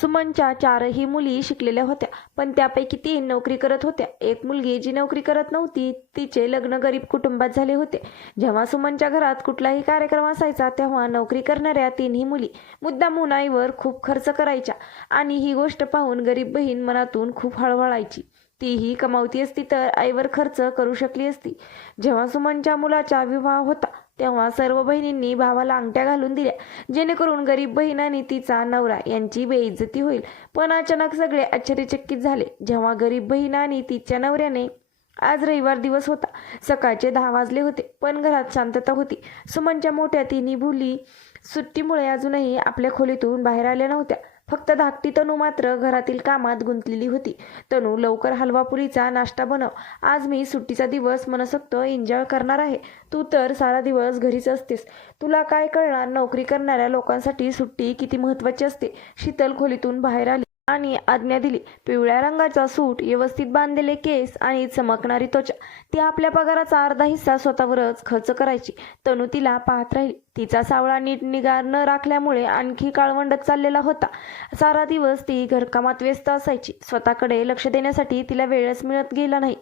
सुमनच्या चारही मुली शिकलेल्या होत्या पण त्यापैकी तीन नोकरी करत होत्या. एक मुलगी जी नोकरी करत नव्हती तिचे लग्न गरीब कुटुंबात झाले होते. जेव्हा सुमनच्या घरात कुठलाही कार्यक्रम असायचा तेव्हा नोकरी करणाऱ्या तीनही मुली मुद्दामून आईवर खूप खर्च करायच्या आणि ही गोष्ट पाहून गरीब बहीण मनातून खूप हळहळायची तीही कमावती असती तर आईवर खर्च करू शकली असती. जेव्हा सुमनच्या मुलाचा विवाह होता तेव्हा सर्व बहिणींनी भावाला अंगठ्या घालून दिल्या. जेणेकरून गरीब बहीण आणि तिचा नवरा यांची बेइज्जती होईल. पण अचानक सगळे आश्चर्यचकित झाले. जेव्हा गरीब बहीण आणि तिच्या नवऱ्याने आज रविवार दिवस होता. सकाळचे दहा वाजले होते पण घरात शांतता होती. सुमनच्या मोठ्या तिन्ही भुली सुट्टीमुळे अजूनही आपल्या खोलीतून बाहेर आल्या नव्हत्या. फक्त धाकटी तनू मात्र घरातील कामात गुंतलेली होती. तनू लवकर हलवा पुरीचा नाश्ता बनव. आज मी सुट्टीचा दिवस मनसक्त एन्जॉय करणार आहे. तू तर सारा दिवस घरीच असतेस. तुला काय कळणार नोकरी करणाऱ्या लोकांसाठी सुट्टी किती महत्त्वाची असते. शीतल खोलीतून बाहेर आली. आणि आज्ञा दिली. पिवळ्या रंगाचा सूट व्यवस्थित बांधलेले केस आणि चमकणारी त्वचा. ती आपल्या पगाराचा अर्धा हिस्सा स्वतःवरच खर्च करायची. तनु तिला पाहत राहिली. तिचा सावळा नीट निगार न राखल्यामुळे आणखी काळवंडत चाललेला होता. सारा दिवस ती घरकामात व्यस्त असायची. स्वतःकडे लक्ष देण्यासाठी तिला वेळच मिळत गेला नाही.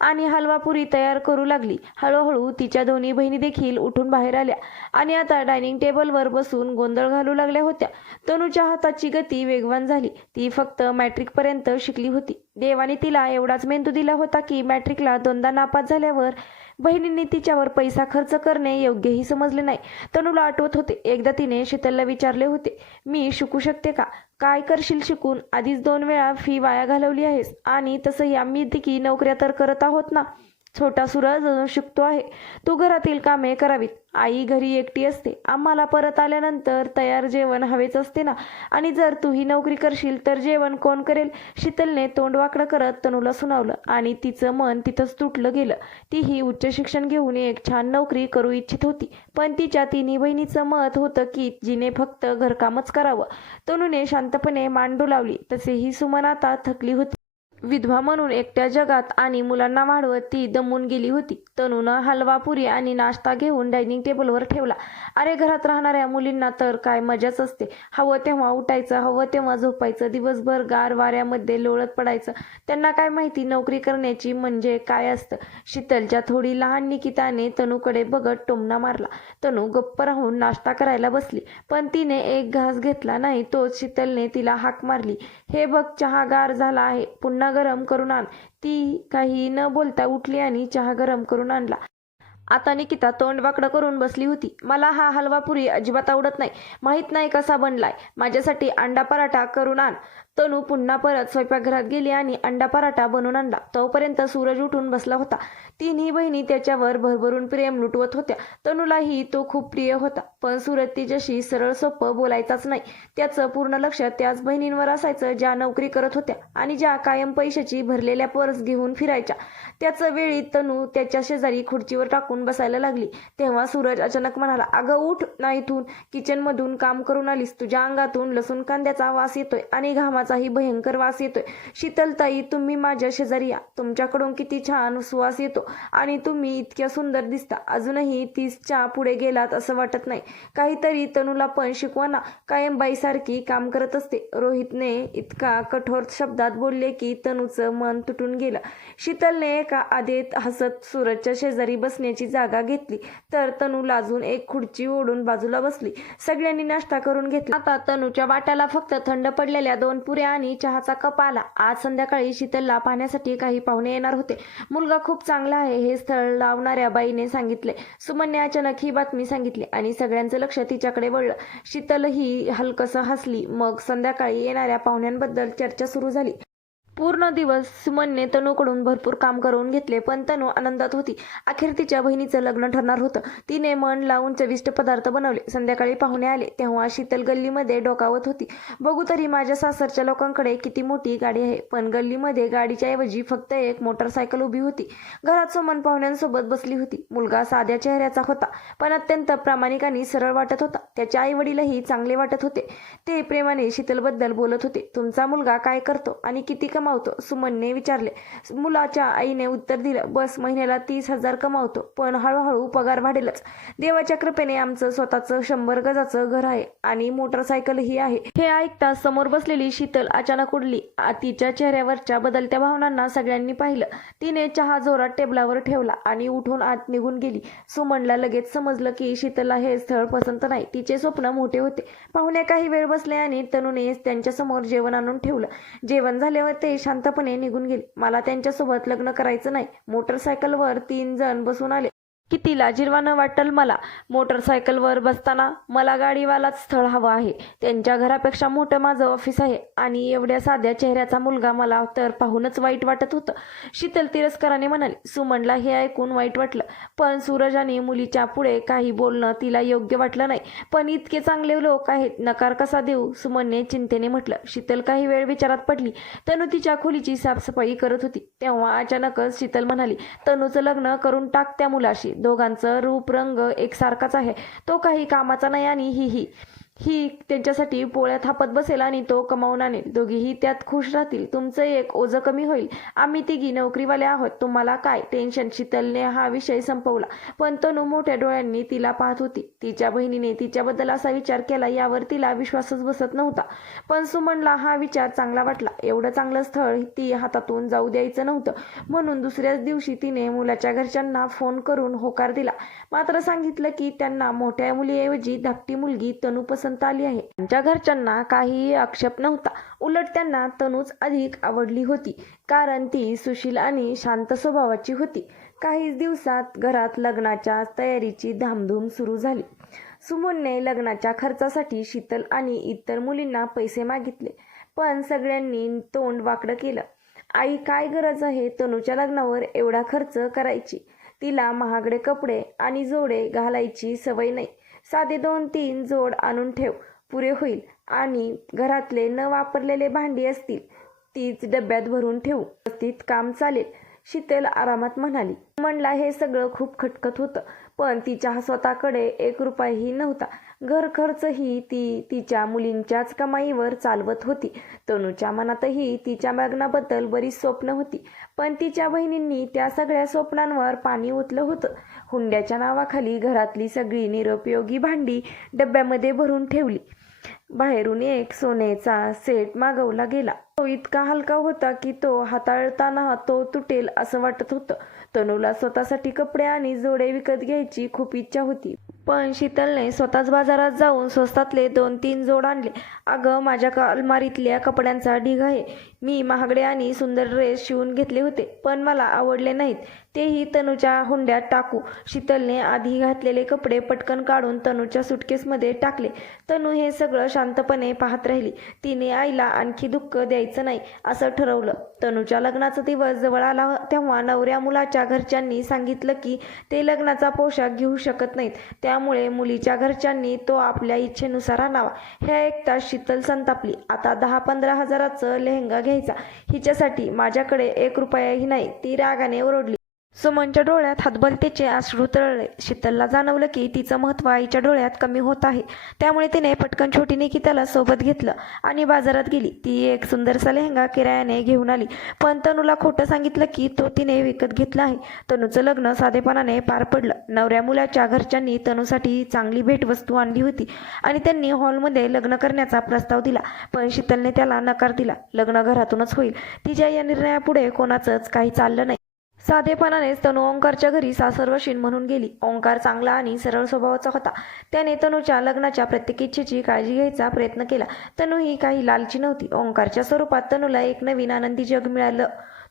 आणि हलवापुरी तयार करू लागली. हळूहळू तिच्या दोन्ही बहिणी देखील उठून बाहेर आल्या. आणि आता डायनिंग टेबलवर बसून गोंधळ घालू लागल्या होत्या. तनूच्या हाताची गती वेगवान झाली. ती फक्त मॅट्रिकपर्यंत शिकली होती. देवाने तिला एवढाच मेंदू दिला होता की मॅट्रिकला दोनदा नापास झाल्यावर बहिणींनी तिच्यावर पैसा खर्च करणे योग्यही समजले नाही. तनूला आठवत होते. एकदा तिने शीतलला विचारले होते मी शिकू शकते का? काय करशील शिकून? आधीच दोन वेळा फी वाया घालवली आहेस. आणि तसंही आम्ही तिकी नोकऱ्या तर करत आहोत ना? छोटा सूरज अजून शिकतो आहे. तू घरातील कामे करावीत. आई घरी एकटी असते. आम्हाला परत आल्यानंतर तयार जेवण हवेच असते ना. आणि जर तूही नोकरी करशील तर जेवण कोण करेल? शीतलने तोंड वाकडं करत तनूला सुनावलं आणि तिचं मन तिथंच तुटलं गेलं. तीही उच्च शिक्षण घेऊन एक छान नोकरी करू इच्छित होती. पण तिच्या तिन्ही बहिणीचं मत होतं की जिने फक्त घरकामच करावं. तनूने शांतपणे मान डोलावली तसेही सुमन आता थकली होती. विधवा म्हणून एकट्या जगात आणि मुलांना वाढवत ती दमून गेली होती. तनूनं हलवा पुरी आणि नाश्ता घेऊन डायनिंग टेबलवर ठेवला. अरे घरात राहणाऱ्या मुलींना तर काय मजाच असते. हवं तेव्हा उठायचं हवं तेव्हा झोपायचं दिवसभर गार वाऱ्यामध्ये लोळत पडायचं. त्यांना काय माहिती नोकरी करण्याची म्हणजे काय असतं. शीतलच्या थोडी लहान निकिताने तनूकडे बघत टोमणा मारला. तनू गप्प राहून नाश्ता करायला बसली. पण तिने एक घास घेतला नाही तोच शीतलने तिला हाक मारली. हे बघ चहा गार झाला आहे. पुन्हा गरम करून आण. ती काही न बोलता उठली आणि चहा गरम करून आणला. आता निकिता तोंड वाकडं करून बसली होती. मला हा हलवा पुरी अजिबात आवडत नाही. माहीत नाही कसा बनलाय. माझ्यासाठी अंडा पराठा करून आण. तनू पुन्हा परत स्वयंपाकघरात गेली आणि अंडा पराठा बनवून आणला. तोपर्यंत सूरज उठून बसला होता. तिन्ही बहिणी त्याच्यावर भरभरून प्रेम लुटवत होत्या. तनूलाही तो खूप प्रिय होता. पण सूरज तिच्याशी सरळ सोपं बोलायचाच नाही. त्याचं पूर्ण लक्ष त्याच बहिणींवर असायचं ज्या नोकरी करत होत्या आणि ज्या कायम पैशाची भरलेल्या पर्स घेऊन फिरायच्या. त्याचं वेळी तनू त्याच्या शेजारी खुर्चीवर टाकून बसायला लागली. तेव्हा सूरज अचानक म्हणाला अगं उठ ना इथून. किचनमधून काम करून आलीस. तुझ्या अंगातून लसूण कांद्याचा वास येतोय आणि घामाचाही भयंकर वास येतोय. शीतलताई तुम्ही माझ्या शेजारी या. तुमच्याकडून किती छान सुवास येतो. आणि तुम्ही इतक्या सुंदर दिसता. अजूनही तीसच्या पुढे गेलात असं वाटत नाही. काहीतरी तनूला पण शिकवाना कायम बाईसारखी काम करत असते. रोहितने इतका कठोर शब्दात बोलले की तनूचं मन तुटून गेलं. शीतलने एका आधेत हसत सूरजच्या शेजारी बसण्याची जागा घेतली. तर तनू लाजून एक खुर्ची ओढून बाजूला बसली. सगळ्यांनी नाश्ता करून घेतला. आता तनूच्या वाट्याला फक्त थंड पडलेल्या दोन पुऱ्या आणि चहाचा कप आला. आज संध्याकाळी शीतलला पाहण्यासाठी काही पाहुणे येणार होते. मुलगा खूप चांगला आहे हे स्थळ लावणाऱ्या बाईने सांगितले. सुमनने अचानक ही बातमी सांगितली आणि सगळ्यांचं लक्ष तिच्याकडे वळलं. शीतलही हलकसं हसली. मग संध्याकाळी येणाऱ्या पाहुण्यांबद्दल चर्चा सुरू झाली. पूर्ण दिवस सुमनने तनूकडून भरपूर काम करून घेतले पण तनू आनंदात होती. अखेर तिच्या बहिणीचं लग्न ठरणार होतं. तिने मन लावून चविष्ट पदार्थ बनवले. संध्याकाळी पाहुणे आले तेव्हा शीतल गल्लीमध्ये डोकावत होती. बघू तरी माझ्या सासरच्या लोकांकडे किती मोठी गाडी आहे. पण गल्लीमध्ये गाडीच्या ऐवजी फक्त एक मोटरसायकल उभी होती. घरात सुमन पाहुण्यांसोबत बसली होती. मुलगा साध्या चेहऱ्याचा होता पण अत्यंत प्रामाणिक आणि सरळ वाटत होता. त्याचे आई वडीलही चांगले वाटत होते. ते प्रेमाने शीतलबद्दल बोलत होते. तुमचा मुलगा काय करतो आणि किती कम कमावतो. सुमनने विचारले. मुलाच्या आईने उत्तर दिलं बस महिन्याला तीस हजार कमावतो पण हळूहळू पगार वाढेलच. देवाच्या कृपेने आमचं स्वतःचं शंभर गजाचं घर आहे आणि मोटरसायकलही आहे. हे ऐकता समोर बसलेली शीतल अचानक उडली. तिच्या चेहऱ्यावरच्या बदलत्या भावनांना सगळ्यांनी पाहिलं. तिने चहा जोरात टेबलावर ठेवला आणि उठून आत निघून गेली. सुमनला लगेच समजलं की शीतलला हे स्थळ पसंत नाही. तिचे स्वप्न मोठे होते. पाहुणे काही वेळ बसले आणि तनुने त्यांच्यासमोर जेवण आणून ठेवलं. जेवण झाल्यावर ते शांतपणे निघून गेले. मला त्यांच्यासोबत लग्न करायचं नाही. मोटरसायकलवर तीन जण बसून आले. किती लाजीरवानं वाटल मला. मोटरसायकलवर बसताना मला गाडीवालाच स्थळ हवं आहे. त्यांच्या घरापेक्षा मोठं माझं ऑफिस आहे आणि एवढ्या साध्या चेहऱ्याचा मुलगा मला तर पाहूनच वाईट वाटत होतं. शीतल तिरस्काराने म्हणाली सुमनला हे ऐकून वाईट वाटलं. पण सूरजाने मुलीच्या पुढे काही बोलणं तिला योग्य वाटलं नाही. पण इतके चांगले लोक आहेत नकार कसा देऊ? सुमनने चिंतेने म्हटलं. शीतल काही वेळ विचारात पडली. तनु तिच्या खोलीची साफसफाई करत होती. तेव्हा अचानकच शीतल म्हणाली तनूचं लग्न करून टाक त्या मुलाशी. दोघांचं रूप रंग एकसारखाच आहे. तो काही कामाचा नाही आणि ही ही. ही त्यांच्यासाठी पोळ्या थापत बसेल आणि तो कमावून आणेल. दोघीही त्यात खुश राहतील. तुमचं एक ओझं कमी होईल. आम्ही तिघी नोकरीवाले आहोत. तुम्हाला काय? टेन्शन शीतलने हा विषय संपवला. पण तनू मोठ्या डोळ्यांनी तिला पाहत होती. तिच्या बहिणीने तिच्याबद्दल असा विचार केला यावर तिला विश्वासच बसत नव्हता. पण सुमनला हा विचार चांगला वाटला. एवढं चांगलं स्थळ ती हातातून जाऊ द्यायचं नव्हतं. म्हणून दुसऱ्याच दिवशी तिने मुलाच्या घरच्यांना फोन करून होकार दिला. मात्र सांगितलं की त्यांना मोठ्या मुलीऐवजी धाकटी मुलगी तनू पसंत आली आहे. त्यांच्या घरच्यांना काहीही आक्षेप नव्हता. उलट त्यांना तनूच अधिक आवडली होती. कारण ती सुशील आणि शांत स्वभावाची होती. काहीच दिवसात घरात लग्नाच्या तयारीची धामधूम सुरू झाली. सुमनने लग्नाच्या खर्चासाठी शीतल आणि इतर मुलींना पैसे मागितले. पण सगळ्यांनी तोंड वाकडं केलं. आई काय गरज आहे तनूच्या लग्नावर एवढा खर्च करायची? तिला महागडे कपडे आणि जोडे घालायची सवय नाही. साधे दोन तीन जोड आणून ठेव. पुरे होईल. आणि घरातले न वापरलेले भांडी असतील तीच डब्यात भरून ठेवू. व्यवस्थित काम चालेल शीतल आरामात म्हणाली. म्हणला हे सगळं खूप खटखट होतं पण तिच्या स्वतःकडे एक रुपयाही नव्हता. घर खर्चही ती तिच्या मुलींच्याच कमाईवर चालवत होती. तनूच्या मनातही तिच्या लग्नाबद्दल बरीच स्वप्न होती. पण तिच्या बहिणींनी त्या सगळ्या स्वप्नांवर पाणी ओतलं होतं. हुंड्याच्या नावाखाली घरातली सगळी निरुपयोगी भांडी डब्यामध्ये भरून ठेवली. बाहेरून एक सोन्याचा सेट मागवला गेला. तो इतका हलका होता की तो हाताळताना तो तुटेल असं वाटत होतं. तनूला स्वतःसाठी कपडे आणि जोडे विकत घ्यायची खूप इच्छा होती. पण शीतलने स्वतःच बाजारात जाऊन स्वस्तातले दोन तीन जोड आणले. अगं माझ्या का- अलमारीतल्या कपड्यांचा ढीग आहे. मी महागडे आणि सुंदर ड्रेस शिवून घेतले होते पण मला आवडले नाहीत. तेही तनूच्या हुंड्यात टाकू. शीतलने आधी घातलेले कपडे पटकन काढून तनूच्या सुटकेसमध्ये टाकले. तनू हे सगळं शांतपणे पाहत राहिली. तिने आईला आणखी दुःख द्यायचं नाही असं ठरवलं. तनूच्या लग्नाचा दिवस जवळ आला तेव्हा नवऱ्या मुलाच्या घरच्यांनी सांगितलं की ते लग्नाचा पोशाख घेऊ शकत नाहीत. त्या त्यामुळे मुलीच्या घरच्यांनी तो आपल्या इच्छेनुसार आणावा. हे ऐकता शीतल संतापली. आता दहा पंधरा हजाराचं लेहंगा घ्यायचा. हिच्यासाठी माझ्याकडे एक रुपयाही नाही. ती रागाने ओरडली. सुमनच्या डोळ्यात हातबलतेचे अश्रू तळले. शीतलला जाणवलं की तिचं महत्त्व आईच्या डोळ्यात कमी होत आहे. त्यामुळे तिने पटकन छोटी निकिताला सोबत घेतलं आणि बाजारात गेली. ती एक सुंदरसा लेहंगा किरायाने घेऊन आली. पण तनूला खोटं सांगितलं की तो तिने विकत घेतला आहे. तनूचं लग्न साधेपणाने पार पडलं. नवऱ्या मुलाच्या घरच्यांनी तनूसाठी चांगली भेटवस्तू आणली होती आणि त्यांनी हॉलमध्ये लग्न करण्याचा प्रस्ताव दिला. पण शीतलने त्याला नकार दिला. लग्न घरातूनच होईल. तिच्या या निर्णयापुढे कोणाचंच काही चाललं नाही. साधेपणानेच तनू ओंकारच्या घरी सासर्वशीन म्हणून गेली. ओंकार चांगला आणि सरळ स्वभावाचा होता. त्याने तनूच्या लग्नाच्या प्रत्येक इच्छेची काळजी घ्यायचा प्रयत्न केला. तनू ही काही लालची नव्हती. ओंकारच्या स्वरूपात तनूला एक नवीन आनंदी जग मिळालं.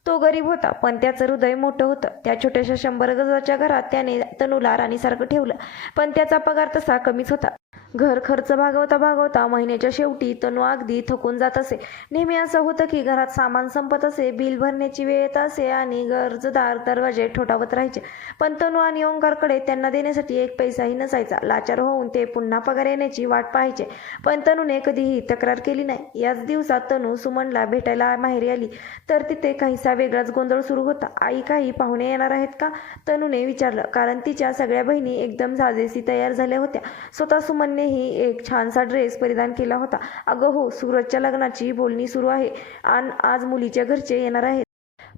तो गरीब होता पण त्याचं हृदय मोठं होतं. त्या छोट्याशा शंभर गजाच्या घरात त्याने तनूला राणीसारखं ठेवलं. पण त्याचा पगार तसा कमीच होता. घर खर्च भागवता भागवता महिन्याच्या शेवटी तनू अगदी थकून जात असे. नेहमी असं होतं की घरात सामान संपत असे बिल भरण्याची वेळ येत असे आणि गरजदार दरवाजे ठोठावत राहायचे. पण तनू आणि ओंकारकडे त्यांना देण्यासाठी एक पैसाही नसायचा. लाचार होऊन ते पुन्हा पगार येण्याची वाट पाहायचे. पण तनूने कधीही तक्रार केली नाही. याच दिवसात तनू सुमनला भेटायला माहेरी आली. तर तिथे काहीसा वेगळाच गोंधळ सुरू होता. आई काही पाहुणे येणार आहेत का? तनूने विचारलं. कारण तिच्या सगळ्या बहिणी एकदम झाजेसी तयार झाल्या होत्या. स्वतः सुमनने शीतलनेही एक छानसा ड्रेस परिधान केला होता. अगं हो सूरजच्या लग्नाची बोलणी सुरू आहे. आणि आज मुलीच्या घरचे येणार आहेत.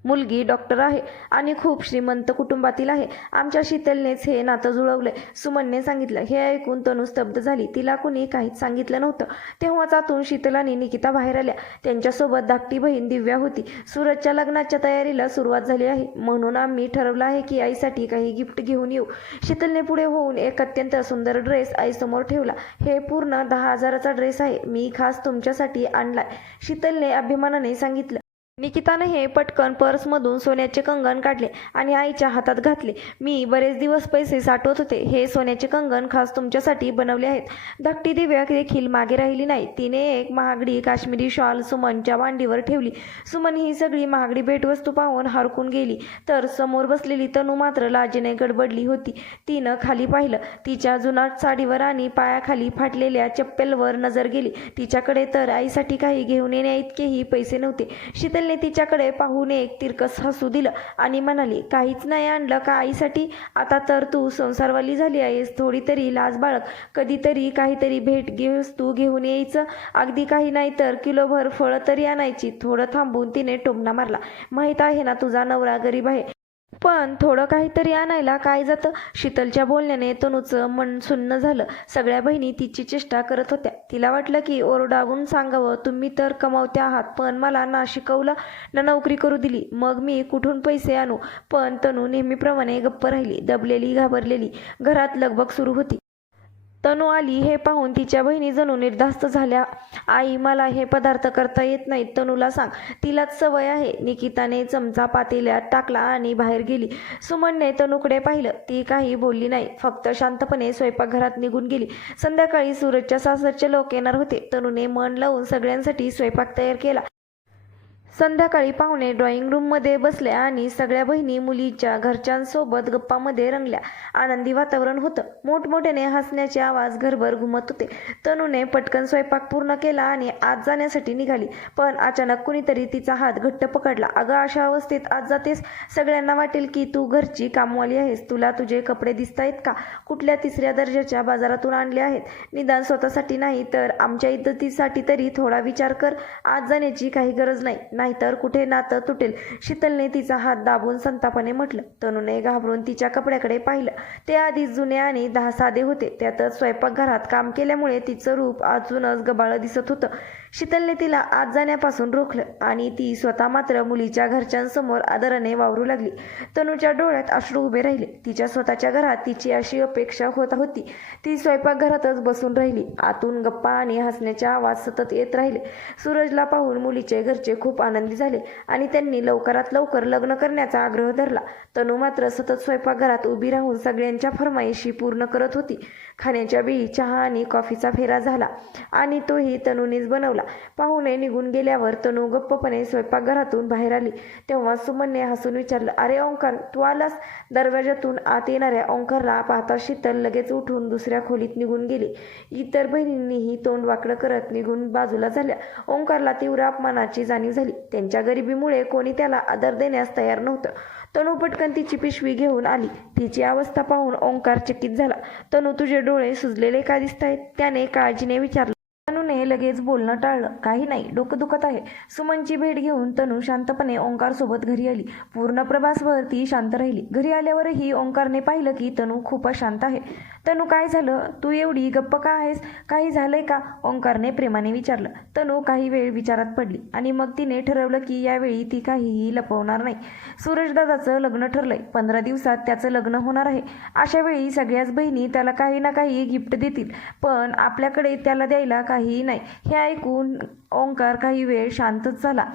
मुलगी डॉक्टर आहे आणि खूप श्रीमंत कुटुंबातील आहे. आमच्या शीतलनेच हे नातं जुळवले सुमनने सांगितलं हे ऐकून तनू स्तब्ध झाली. तिला कुणी काहीच सांगितलं नव्हतं. तेव्हाच आतून शीतल आणि निकिता बाहेर आल्या. त्यांच्यासोबत धाकटी बहीण दिव्या होती. सूरजच्या लग्नाच्या तयारीला सुरुवात झाली आहे. म्हणून आम्ही ठरवलं आहे की आईसाठी काही गिफ्ट घेऊन येऊ. शीतलने पुढे होऊन एक अत्यंत सुंदर ड्रेस आईसमोर ठेवला. हे पूर्ण दहा हजाराचा ड्रेस आहे. मी खास तुमच्यासाठी आणलाय. शीतलने अभिमानाने सांगितलं निकितानं हे पटकन पर्समधून सोन्याचे कंगन काढले आणि आईच्या हातात घातले. मी बरेच दिवस पैसे साठवत होते. हे सोन्याचे कंगन खास तुमच्यासाठी बनवले आहेत. धाकटी दिव्या देखील मागे राहिली नाही. तिने एक महागडी काश्मीरी शॉल सुमनच्या मांडीवर ठेवली. सुमन ही सगळी महागडी भेटवस्तू पाहून हरकून गेली. तर समोर बसलेली तनू मात्र लाजेने गडबडली होती. तिनं खाली पाहिलं. तिच्या जुनाट साडीवर आणि पायाखाली फाटलेल्या चप्पलवर नजर गेली. तिच्याकडे तर आईसाठी काही घेऊन येण्या इतकेही पैसे नव्हते. शीतल शीतलने तिच्याकडे पाहून एक तिरकस हसू दिलं आणि म्हणाली काहीच नाही आणलं का आईसाठी? आता तर तू संसारवाली झाली आहेस थोडी तरी लाज बाळग. कधीतरी काहीतरी भेट घे तू घेऊन यायचं. अगदी काही नाही तर किलोभर फळं तरी आणायची. थोडं थांबून तिने टोमणा मारला. माहीत आहे ना तुझा नवरा गरीब आहे. पण थोडं काहीतरी आणायला काय जातं? शीतलच्या बोलण्याने तनूचं मन सुन्न झालं. सगळ्या बहिणी तिची चेष्टा करत होत्या. तिला वाटलं की ओरडावून सांगावं तुम्ही तर कमावत्या आहात पण मला ना शिकवलं ना नोकरी करू दिली. मग मी कुठून पैसे आणू? पण तनू नेहमीप्रमाणे गप्प राहिली दबलेली घाबरलेली. घरात लगबग सुरू होती. तनू आली हे पाहून तिच्या बहिणी जणू निर्धास्त झाल्या. आई मला हे पदार्थ करता येत नाहीत. तनूला सांग. तिलाच सवय आहे. निकिताने चमचा पातेल्यात टाकला आणि बाहेर गेली. सुमनने तनूकडे पाहिलं. ती काही बोलली नाही. फक्त शांतपणे स्वयंपाकघरात निघून गेली. संध्याकाळी सूरजच्या सासरचे लोक येणार होते. तनूने मन लावून सगळ्यांसाठी स्वयंपाक तयार केला. संध्याकाळी पाहुणे ड्रॉइंग रूममध्ये बसले आणि सगळ्या बहिणी मुलीच्या घरच्यांसोबत गप्पामध्ये रंगल्या. आनंदी वातावरण होतं. मोठमोठ्याने हसण्याचे आवाज घरभर घुमत होते. तनूने पटकन स्वयंपाक पूर्ण केला आणि आत जाण्यासाठी निघाली. पण अचानक कुणीतरी तिचा हात घट्ट पकडला. अगं अशा अवस्थेत आत जातेस? सगळ्यांना वाटेल की तू घरची कामवाली आहेस. तुला तुझे कपडे दिसतायत का? कुठल्या तिसऱ्या दर्जाच्या बाजारातून आणले आहेत? निदान स्वतःसाठी नाही तर आमच्या इज्जतीसाठी तरी थोडा विचार कर. आत जाण्याची काही गरज नाही. नाहीतर कुठे नातं तुटेल? शीतलने तिचा हात दाबून संतापाने म्हटलं. तनूने घाबरून तिच्या कपड्याकडे पाहिलं. ते आधीच जुने आणि दहा साधे होते. त्यातच स्वयंपाकघरात काम केल्यामुळे तिचं रूप अजूनच गबाळ दिसत होतं. शीतलने तिला आत जाण्यापासून रोखलं आणि ती स्वतः मात्र मुलीच्या घरच्यांसमोर आदराने वावरू लागली. तनूच्या डोळ्यात अश्रू उभे राहिले. तिच्या स्वतःच्या घरात तिची अशी अपेक्षा होत होती. ती स्वयंपाकघरातच बसून राहिली. आतून गप्पा आणि हसण्याचे आवाज सतत येत राहिले. सूरजला पाहून मुलीचे घरचे खूप आनंदी झाले आणि त्यांनी लवकरात लवकर लग्न करण्याचा आग्रह धरला. तनू मात्र सतत स्वयंपाकघरात उभी राहून सगळ्यांच्या फरमाईशी पूर्ण करत होती. खाण्याच्या वेळी चहा आणि कॉफीचा फेरा झाला आणि तोही तनूनेच बनवला. पाहुणे निघून गेल्यावर तनू गप्पपणे स्वयंपाकघरातून बाहेर आली. तेव्हा सुमनने हसून विचारलं अरे ओंकार तू आलास? दरवाजातून आत येणाऱ्या ओंकारला पाहता शीतल लगेच उठून दुसऱ्या खोलीत निघून गेली. इतर बहिणींनीही तोंड वाकडं करत निघून बाजूला झाल्या. ओंकारला तीव्र अपमानाची जाणीव झाली. त्यांच्या गरिबीमुळे कोणी त्याला आदर देण्यास तयार नव्हतं. तनू पटकन तिची पिशवी घेऊन आली. तिची अवस्था पाहून ओंकार चकित झाला. तनू तुझे डोळे सुजलेले का दिसतायत त्याने काळजीने विचारलं लगेच बोलणं टाळलं. काही नाही डोकं दुखत आहे. सुमनची भेट घेऊन तनू शांतपणे ओंकार सोबत घरी आली. पूर्ण प्रवासभर ती शांत राहिली. घरी आल्यावरही ओंकारने पाहिलं की तनू खूपच शांत आहे. तनू काय झालं? तू एवढी गप्प का आहेस? काही झालंय का? ओंकारने प्रेमाने विचारलं. तनू काही वेळ विचारात पडली आणि मग तिने ठरवलं की यावेळी ती काहीही लपवणार नाही. सूरजदादाचं लग्न ठरलंय. पंधरा दिवसात त्याचं लग्न होणार आहे. अशा वेळी सगळ्याच बहिणी त्याला काही ना काही गिफ्ट देतील. पण आपल्याकडे त्याला द्यायला काहीही नाही. हे ऐकून ओंकार काही वेळ शांतच झाला.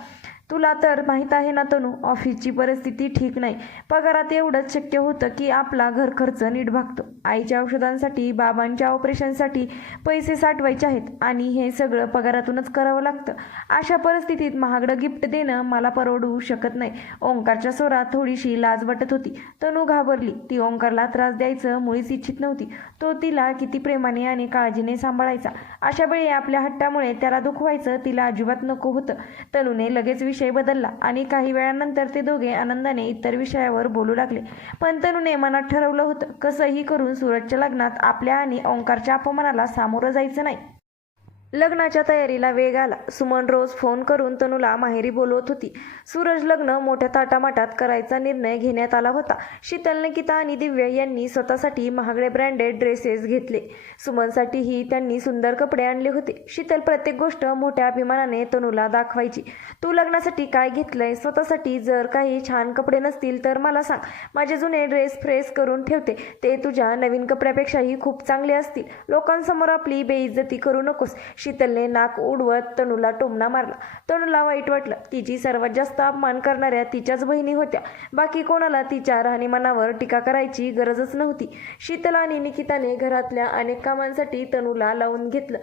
तुला तर माहीत आहे ना तनू ऑफिसची परिस्थिती ठीक नाही. पगारात एवढंच शक्य होतं की आपला घर खर्च नीट भागतो. आईच्या औषधांसाठी बाबांच्या ऑपरेशनसाठी पैसे साठवायचे आहेत आणि हे सगळं पगारातूनच करावं लागतं. अशा परिस्थितीत महागडं गिफ्ट देणं मला परवडू शकत नाही. ओंकारच्या स्वरात थोडीशी लाज वाटत होती. तनू घाबरली. ती ओंकारला त्रास द्यायचं मुळीच इच्छित नव्हती. तो तिला किती प्रेमाने आणि काळजीने सांभाळायचा. अशा वेळी आपल्या हट्टामुळे त्याला दुखवायचं तिला अजिबात नको होतं. तनूने लगेच विषय बदलला आणि काही वेळानंतर ते दोघे आनंदाने इतर विषयावर बोलू लागले. पण तनूने मनात ठरवलं होतं कसंही करून सूरजच्या लग्नात आपल्या आणि ओंकारच्या अपमानाला सामोरं जायचं नाही. लग्नाच्या तयारीला वेग आला. सुमन रोज फोन करून तनूला माहेरी बोलवत होती. सूरज लग्न मोठ्या ताटामाटात करायचा निर्णय घेण्यात आला होता. शीतल निकिता आणि दिव्या यांनी स्वतःसाठी महागडे ब्रँडेड ड्रेसेस घेतले. सुमनसाठीही त्यांनी सुंदर कपडे आणले होते. शीतल प्रत्येक गोष्ट मोठ्या अभिमानाने तनूला दाखवायची. तू लग्नासाठी काय घेतलंय? स्वतःसाठी जर काही छान कपडे नसतील तर मला सांग. माझे जुने ड्रेस फ्रेश करून ठेवते. ते तुझ्या नवीन कपड्यापेक्षाही खूप चांगले असतील. लोकांसमोर आपली बेइज्जती करू नकोस. शीतलने नाक उडवत तनूला टोमणा मारला. तनूला वाईट वाटलं. तिची सर्वात जास्त अपमान करणाऱ्या तिच्याच बहिणी होत्या. बाकी कोणाला तिच्या राहणीमानावर टीका करायची गरजच नव्हती. शीतल आणि निकिताने घरातल्या अनेक कामांसाठी तनूला लावून घेतलं.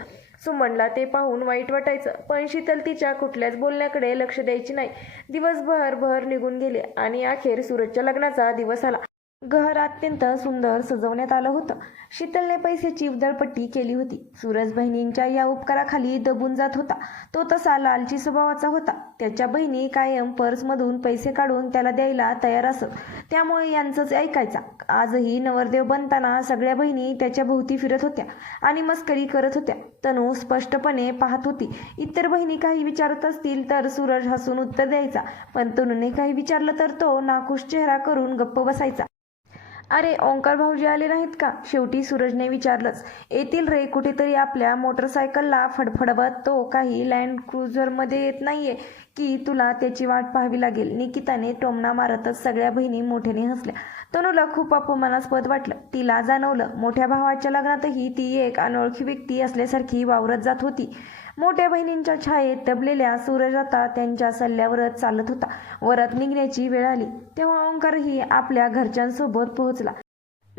सुमनला ते पाहून वाईट वाटायचं पण शीतल तिच्या कुठल्याच बोलण्याकडे लक्ष द्यायची नाही. दिवसभर भर निघून गेले आणि अखेर सूरजच्या लग्नाचा दिवस आला. घर अत्यंत सुंदर सजवण्यात आलं होतं. शीतलने पैशाची उदळपट्टी केली होती. सूरज बहिणींच्या या उपकाराखाली दबून जात होता. तो तसा लालची स्वभावाचा होता. त्याच्या बहिणी कायम पर्समधून पैसे काढून त्याला द्यायला तयार असत. त्यामुळे यांचंच ऐकायचा. आजही नवरदेव बनताना सगळ्या बहिणी त्याच्या भोवती फिरत होत्या आणि मस्करी करत होत्या. तनू स्पष्टपणे पाहत होती इतर बहिणी काही विचारत असतील तर सूरज हसून उत्तर द्यायचा. पण तनूने काही विचारलं तर तो नाखुश चेहरा करून गप्प बसायचा. अरे ओंकार भाऊजी आले नाहीत का? शेवटी सूरजने विचारलंच. येतील रे कुठेतरी आपल्या मोटरसायकलला फडफडवत. तो काही लँड क्रुझरमध्ये येत नाहीये की तुला त्याची वाट पाहावी लागेल. निकिताने टोमणा मारतच सगळ्या बहिणी मोठ्याने हसल्या. तनूला खूप अपमानास्पद वाटलं. तिला जाणवलं मोठ्या भावाच्या लग्नातही ती एक अनोळखी व्यक्ती असल्यासारखी वावरत जात होती. मोठ्या बहिणींच्या छायेत तबलेल्या सूरज आता त्यांच्या सल्ल्यावरच चालत होता. वरात निघण्याची वेळ आली तेव्हा ओंकारही आपल्या घरच्यांसोबत पोहोचला.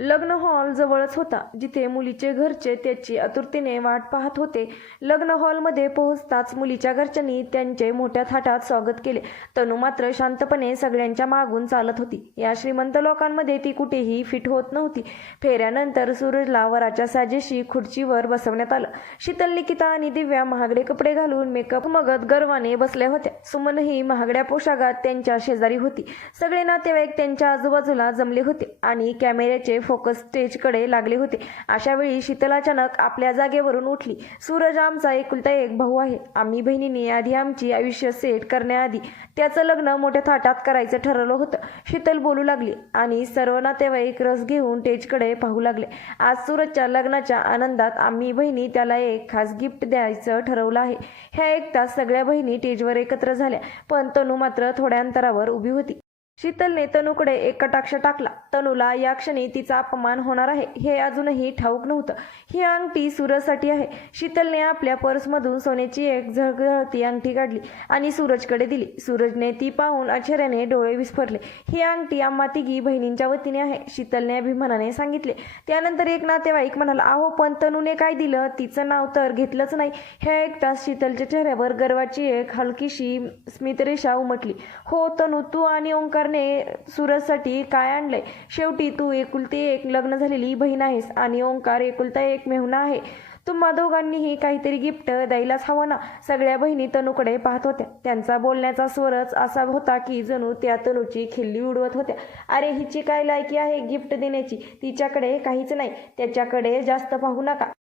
लग्न हॉल जवळच होता जिथे मुलीचे घरचे त्याची आतुरतेने वाट पाहत होते. लग्न हॉलमध्ये पोहोचताच मुलीच्या घरच्यांनी त्यांचे मोठ्या थाटात स्वागत केले. तनू मात्र शांतपणे सगळ्यांच्या मागून चालत होती. या श्रीमंत लोकांमध्ये ती कुठेही फिट होत नव्हती. फेऱ्यानंतर सूरजला वराच्या साजेशी खुर्चीवर बसवण्यात आलं. शीतल निकिता आणि दिव्या महागडे कपडे घालून मेकअप मगत गर्वाने बसल्या होत्या. सुमनही महागड्या पोशाखात त्यांच्या शेजारी होती. सगळे नातेवाईक त्यांच्या आजूबाजूला जमले होते आणि कॅमेऱ्याचे फोकस स्टेजकडे लागले होते. अशा वेळी शीतल अचानक आपल्या जागेवरून उठली. सूरज आमचा एकुलता एक भाऊ आहे. आम्ही बहिणीने आधी आमची आयुष्य सेट करण्याआधी त्याचं लग्न मोठ्या थाटात करायचं ठरवलं होतं. शीतल बोलू लागली आणि सर्व नातेवाईक रस घेऊन स्टेजकडे पाहू लागले. आज सूरजच्या लग्नाच्या आनंदात आम्ही बहिणी त्याला एक खास गिफ्ट द्यायचं ठरवलं आहे. ह्या एक तास सगळ्या बहिणी स्टेजवर एकत्र झाल्या. पण तनू मात्र थोड्या अंतरावर उभी होती. शीतलने तनूकडे एक कटाक्ष टाकला. तनूला या क्षणी तिचा अपमान होणार आहे. हे अजूनही ठाऊक नव्हतं. ही अंगठी सूरजसाठी आहे. शीतलने आपल्या पर्समधून सोन्याची एक झळझळती अंगठी काढली आणि सूरजकडे दिली. सूरजने ती पाहून आश्चर्याने डोळे विस्फरले. ही अंगठी आम्हा तिघी बहिणींच्या वतीने आहे शीतलने अभिमानाने सांगितले. त्यानंतर एक नातेवाईक म्हणाला अहो पण तनूने काय दिलं? तिचं नाव तर घेतलंच नाही. हे ऐकताच शीतलच्या चेहऱ्यावर गर्वाची एक हलकीशी स्मितरेषा उमटली. हो तनू तू आणि ओंकार ओंकारने सुरजसाठी काय आणलंय? शेवटी तू एकुलती एक लग्न झालेली बहीण आहेस आणि ओंकार एकुलता एक मेहुणा आहे. तुम्हा दोघांनीही काहीतरी गिफ्ट द्यायलाच हवं ना? सगळ्या बहिणी तनूकडे पाहत होत्या. त्यांचा बोलण्याचा स्वरच असा होता की जणू त्या तनूची खिल्ली उडवत होत्या. अरे हिची काय लायकी आहे गिफ्ट देण्याची? तिच्याकडे काहीच नाही. त्याच्याकडे जास्त पाहू नका.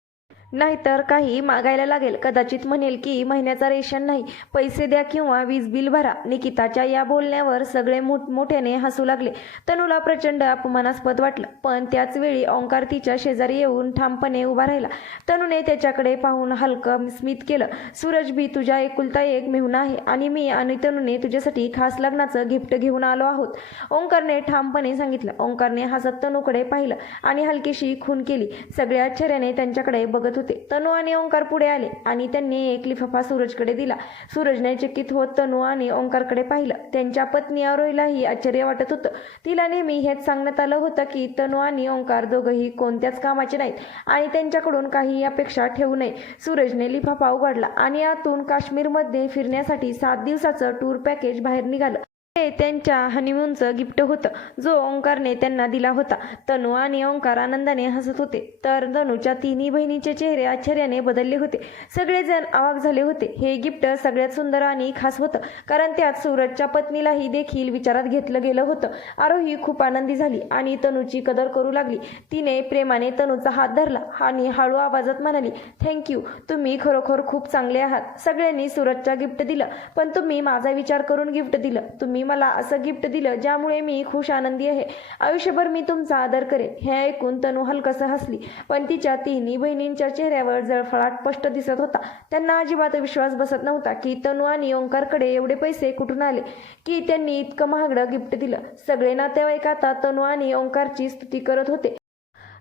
नाहीतर काही मागायला लागेल. कदाचित म्हणेल की महिन्याचा रेशन नाही पैसे द्या किंवा वीज बिल भरा. निकिताच्या या बोलण्यावर सगळे मोठ मोठ्याने हसू लागले. तनूला प्रचंड अपमानास्पद वाटलं. पण त्याच वेळी ओंकार तिच्या शेजारी येऊन ठामपणे उभा राहिला. तनूने त्याच्याकडे पाहून हलकं स्मित केलं. सूरज भी तुझ्या एकुलता एक मेहुणा आहे आणि मी आणि तनूने तुझ्यासाठी खास लग्नाचं गिफ्ट घेऊन आलो आहोत. ओंकारने ठामपणे सांगितलं. ओंकारने हसत तनूकडे पाहिलं आणि हलकीशी खून केली. सगळ्या आश्चर्याने त्यांच्याकडे बघत होते. तनू आणि ओंकार पुढे आले आणि त्यांनी एक लिफाफा सूरजकडे दिला. सूरजने चकित होत तनू आणि ओंकारकडे पाहिलं. त्यांच्या पत्नी आरोहीलाही आश्चर्य वाटत होतं. तिला नेहमी हेच सांगण्यात आलं होतं की तनू आणि ओंकार दोघंही कोणत्याच कामाचे नाहीत आणि त्यांच्याकडून काही अपेक्षा ठेवू नये. सूरजने लिफाफा उघडला आणि आतून काश्मीरमध्ये फिरण्यासाठी सात दिवसाचं टूर पॅकेज बाहेर निघालं. हे त्यांच्या हनीमूनचं गिफ्ट होतं. जो ओंकारने त्यांना दिला होता. तनू आणि ओंकार आनंदाने हसत होते. तर तनूच्या तिन्ही बहिणीचे चेहरे आश्चर्याने बदलले होते. सगळेजण आवाक झाले होते. हे गिफ्ट सगळ्यात सुंदर आणि खास होतं. कारण त्यात सूरजच्या पत्नीलाही देखील विचारात घेतलं गेलं होतं. आरोही खूप आनंदी झाली आणि तनूची कदर करू लागली. तिने प्रेमाने तनूचा हात धरला आणि हळू आवाजात म्हणाली थँक्यू तुम्ही खरोखर खूप चांगले आहात. सगळ्यांनी सूरजच्या गिफ्ट दिलं. पण तुम्ही माझा विचार करून गिफ्ट दिलं. तुम्ही मला असं गिफ्ट दिलं ज्यामुळे मी खुश आनंदी आहे. आयुष्यभर मी तुमचा आदर करेन. हे ऐकून तनू हलकसं हसली. पण तिच्या तिन्ही बहिणींच्या चेहऱ्यावर जळफळाट स्पष्ट दिसत होता. त्यांना अजिबात विश्वास बसत नव्हता की तनू आणि ओंकारकडे एवढे पैसे कुठून आले की त्यांनी इतकं महागडं गिफ्ट दिलं. सगळे नातेवाईक आता तनू आणि ओंकारची स्तुती करत होते.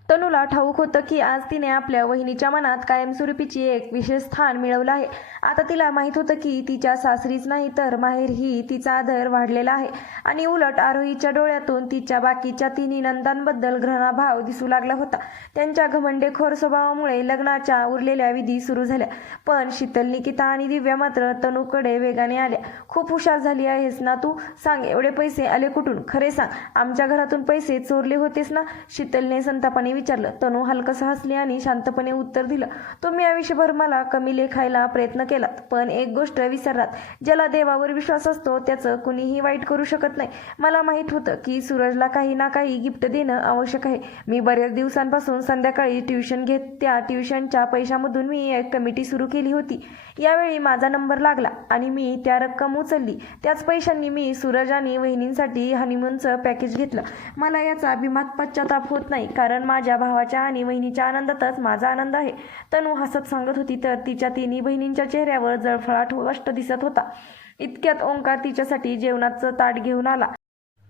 तनूला ठाऊक होतं की आज तिने आपल्या वहिनीच्या मनात कायमस्वरूपीची एक विशेष स्थान मिळवलं आहे. आता तिला माहीत होतं की तिच्या सासरीच नाही तर माहेरही तिचा आदर वाढलेला आहे. आणि उलट आरोहीच्या डोळ्यातून तिच्या बाकीच्या तिन्ही नंदांबद्दल घृणाभाव दिसू लागला होता. त्यांच्या घमंडेखोर स्वभावामुळे लग्नाच्या उरलेल्या विधी सुरू झाल्या. पण शीतल निकिता आणि दिव्या मात्र तनूकडे वेगाने आल्या. खूप हुशार झाली आहेस ना तू? सांग एवढे पैसे आले कुठून? खरे सांग आमच्या घरातून पैसे चोरले होतेस ना? शीतलने संतापाने विचारलं. तनू हलकसा हसली आणि शांतपणे उत्तर दिलं तुम्ही आयुष्यभर मला कमी लेखायला प्रयत्न केलात पण एक गोष्ट विसरलात. ज्याला देवावर विश्वास असतो त्याचं कुणीही वाईट करू शकत नाही. मला माहीत होतं की सूरजला काही ना काही गिफ्ट देणं आवश्यक आहे. मी बऱ्याच दिवसांपासून संध्याकाळी ट्युशन घेत त्या ट्युशनच्या पैशामधून मी एक कमिटी सुरू केली होती. यावेळी माझा नंबर लागला आणि मी त्या रक्कम उचलली. त्याच पैशांनी मी सूरज आणि वहिनींसाठी हनीमूनचं पॅकेज घेतलं. मला याचा अभिमान पश्चाताप होत नाही कारण माझ्या भावाच्या आणि वहिनीच्या आनंदातच माझा आनंद आहे. तनू हसत सांगत होती तर तिच्या तिन्ही बहिणींच्या चेहऱ्यावर जळफळाट हो- स्पष्ट दिसत होता. इतक्यात ओंकार तिच्यासाठी जेवणाचं ताट घेऊन आला.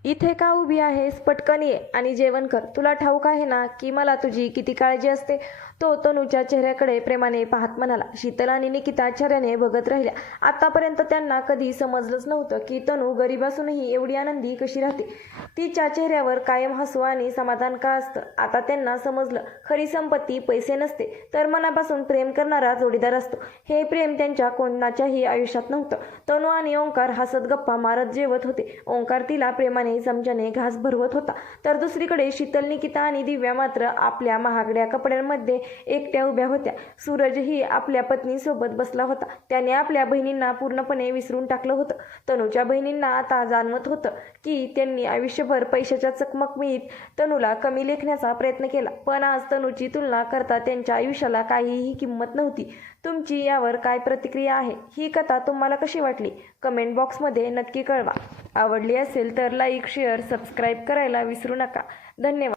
इथे का उभी आहेस? पटकन ये आणि जेवण कर. तुला ठाऊक आहे ना की मला तुझी किती काळजी असते? तो तनूच्या चेहऱ्याकडे प्रेमाने पाहत म्हणाला शीतल आणि निकिता आश्चर्याने बघत राहिल्या. आतापर्यंत त्यांना कधी समजलंच नव्हतं की तनू गरीब असूनही एवढी आनंदी कशी राहते? तिच्या चेहऱ्यावर कायम हसू आणि समाधान का असतं? आता त्यांना समजलं खरी संपत्ती पैसे नसते तर मनापासून प्रेम करणारा जोडीदार असतो. हे प्रेम त्यांच्या कोणाच्याही आयुष्यात नव्हतं. तनू आणि ओंकार हसत गप्पा मारत जेवत होते. ओंकार तिला प्रेमाने समजाने घास भरवत होता. तर दुसरीकडे शीतल निकिता आणि दिव्या मात्र आपल्या महागड्या कपड्यांमध्ये एकट्या उभ्या होत्या. सूरजही आपल्या पत्नीसोबत बसला होता. त्याने आपल्या बहिणींना पूर्णपणे विसरून टाकलं होतं. तनूच्या बहिणींना आता जाणवत होतं की त्यांनी आयुष्यभर पैशाच्या चकमकमीत तनूला कमी लेखण्याचा प्रयत्न केला. पण आज तनूची तुलना करता त्यांच्या आयुष्याला काहीही किंमत नव्हती. तुमची यावर काय प्रतिक्रिया आहे? ही कथा तुम्हाला कशी वाटली? कमेंट बॉक्समध्ये नक्की कळवा. आवडली असेल तर लाईक शेअर सबस्क्राईब करायला विसरू नका. धन्यवाद.